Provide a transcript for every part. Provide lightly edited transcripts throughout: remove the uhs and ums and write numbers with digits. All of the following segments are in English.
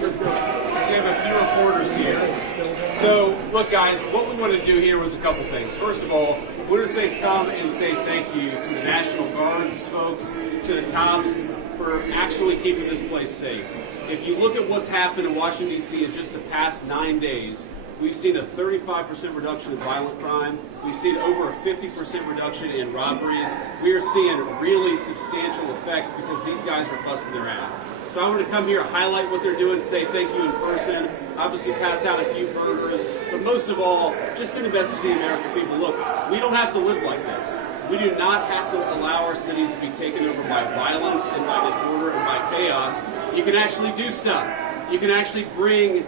We have a few reporters here. So, look, guys, what we want to do here was a couple things. First of all, we want to come and say thank you to the National Guards folks, to the cops, for actually keeping this place safe. If you look at what's happened in Washington, D.C. in just the past 9 days, we've seen a 35% reduction in violent crime. We've seen over a 50% reduction in robberies. We are seeing really substantial effects because these guys are busting their ass. So I want to come here, highlight what they're doing, say thank you in person, obviously pass out a few burgers, but most of all, just send a message to the American people. Look, we don't have to live like this. We do not have to allow our cities to be taken over by violence and by disorder and by chaos. You can actually do stuff. You can actually bring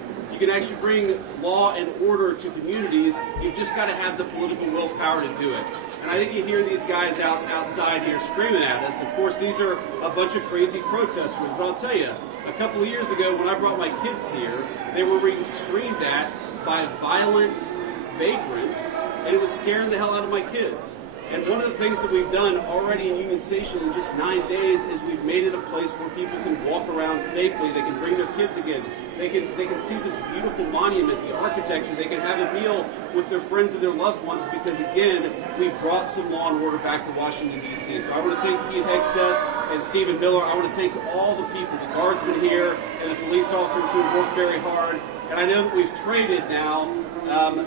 law and order to communities. You've just got to have the political willpower to do it. And I think you hear these guys outside here screaming at us. Of course, these are a bunch of crazy protesters. But I'll tell you, a couple of years ago when I brought my kids here, they were being screamed at by violent vagrants, and it was scaring the hell out of my kids. And one of the things that we've done already in Union Station in just 9 days is we've made it a place where people can walk around safely. They can bring their kids again. They can see this beautiful monument, the architecture. They can have a meal with their friends and their loved ones because, again, we brought some law and order back to Washington, D.C. So I want to thank Pete Hegseth and Stephen Miller. I want to thank all the people, the guardsmen here and the police officers who have worked very hard. And I know that we've traded now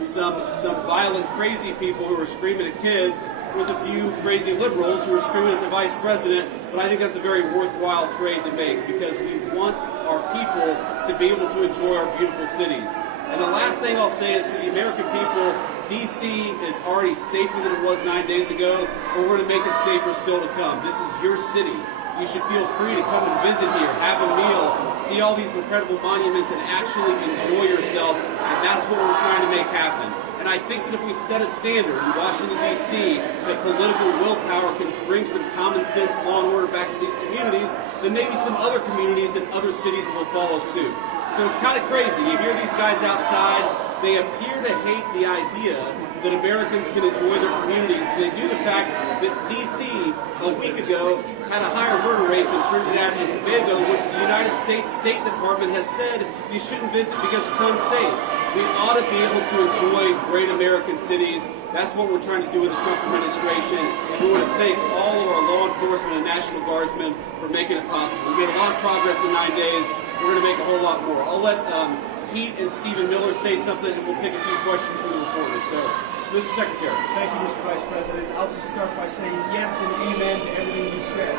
some violent, crazy people who are screaming at kids with a few crazy liberals who are screaming at the vice president, but I think that's a very worthwhile trade to make because we want our people to be able to enjoy our beautiful cities. And the last thing I'll say is to the American people, D.C. is already safer than it was 9 days ago, but we're going to make it safer still to come. This is your city. You should feel free to come and visit here, have a meal, see all these incredible monuments, and actually enjoy yourself, and that's what we're trying to make happen. And I think that if we set a standard in Washington, D.C., that political willpower can bring some common sense, law and order back to these communities, then maybe some other communities and other cities will follow suit. So it's kind of crazy. You hear these guys outside, they appear to hate the idea that Americans can enjoy their communities. They do the fact that D.C. a week ago had a higher murder rate than Trinidad and Tobago, which the United States State Department has said you shouldn't visit because it's unsafe. We ought to be able to enjoy great American cities. That's what we're trying to do with the Trump administration. And we want to thank all of our law enforcement and National Guardsmen for making it possible. We made a lot of progress in 9 days. We're going to make a whole lot more. I'll let Pete and Stephen Miller say something, and we'll take a few questions from the reporters. So, Mr. Secretary. Thank you, Mr. Vice President. I'll just start by saying yes and amen to everything you said.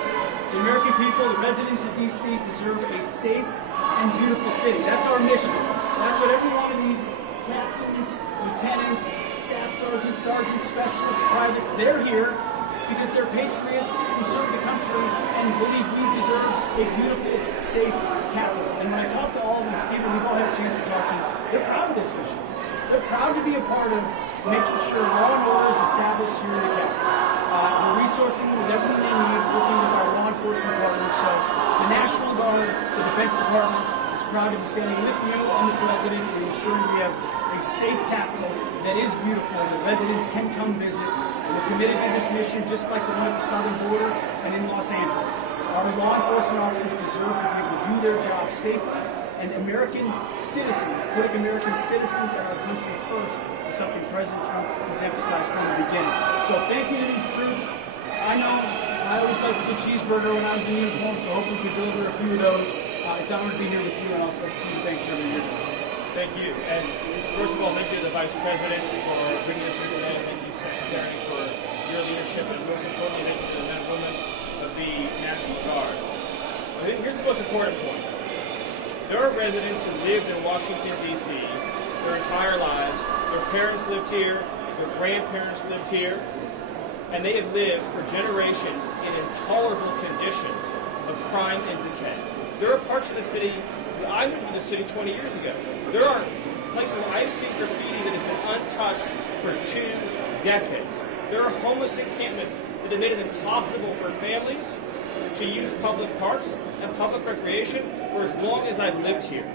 The American people, the residents of D.C. deserve a safe and beautiful city. That's our mission. That's what every one of these captains, lieutenants, staff sergeants, specialists, privates, they're here because they're patriots who serve the country and believe we deserve a beautiful, safe capital. And when I talk to all of them, Stephen, we've all had a chance to talk to them, they're proud of this mission. They're proud to be a part of making sure law and order is established here in the capital. We're resourcing with everything they need, working with our law enforcement partners. So the National Guard, the Defense Department, is proud to be standing with you and the President and ensuring we have a safe capital that is beautiful and the residents can come visit. We're committed to this mission just like the one at the southern border and in Los Angeles. Our law enforcement officers deserve to be able to do their job safely, and American citizens, putting American citizens and our country first, is something President Trump has emphasized from the beginning. So thank you to these troops. I know I always liked a good cheeseburger when I was in uniform, so hopefully we can deliver a few of those. It's an honor to be here with you, and also thanks for everything you're doing. Thank you. And first of all, thank you to the Vice President for bringing us here today. Thank you, Secretary, for your leadership, and most importantly, thank you to the men and women of the National Guard. I think here's the most important point. There are residents who lived in Washington, D.C. their entire lives. Their parents lived here. Their grandparents lived here. And they have lived for generations in intolerable conditions of crime and decay. There are parts of the city, I moved to the city 20 years ago. There are places where I've seen graffiti that has been untouched for 2 decades. There are homeless encampments that have made it impossible for families to use public parks and public recreation for as long as I've lived here.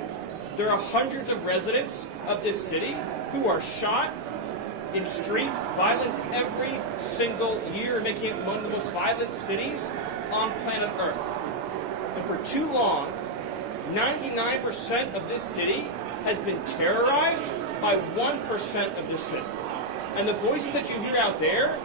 There are hundreds of residents of this city who are shot in street violence every single year, making it one of the most violent cities on planet Earth. And for too long, 99% of this city has been terrorized by 1% of this city. And the voices that you hear out there,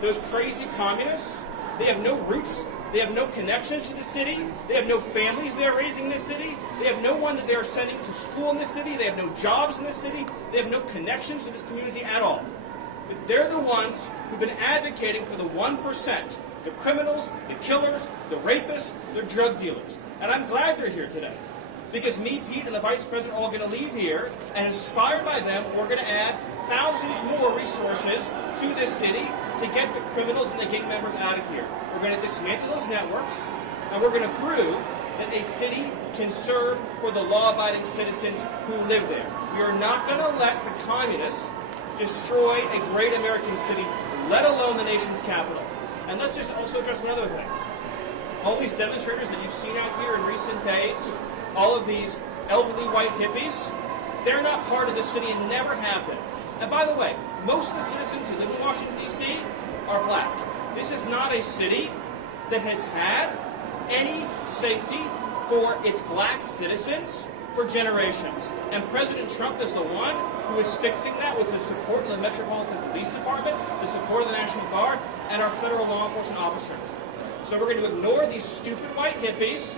those crazy communists, they have no roots, they have no connections to the city, they have no families they're raising in this city, they have no one that they're sending to school in this city, they have no jobs in this city, they have no connections to this community at all. But they're the ones who've been advocating for the 1%, the criminals, the killers, the rapists, the drug dealers. And I'm glad they're here today. Because me, Pete, and the Vice President are all going to leave here, and inspired by them, we're going to add thousands more resources to this city to get the criminals and the gang members out of here. We're going to dismantle those networks, and we're going to prove that a city can serve for the law-abiding citizens who live there. We are not going to let the communists destroy a great American city, let alone the nation's capital. And let's just also address one other thing. All these demonstrators that you've seen out here in recent days, all of these elderly white hippies, they're not part of the city and never have been. And by the way, most of the citizens who live in Washington, D.C. are black. This is not a city that has had any safety for its black citizens for generations. And President Trump is the one who is fixing that with the support of the Metropolitan Police Department, the support of the National Guard, and our federal law enforcement officers. So we're going to ignore these stupid white hippies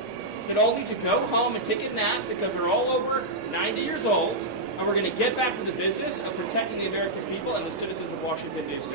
that all need to go home and take a nap because they're all over 90 years old, and we're going to get back to the business of protecting the American people and the citizens of Washington, D.C.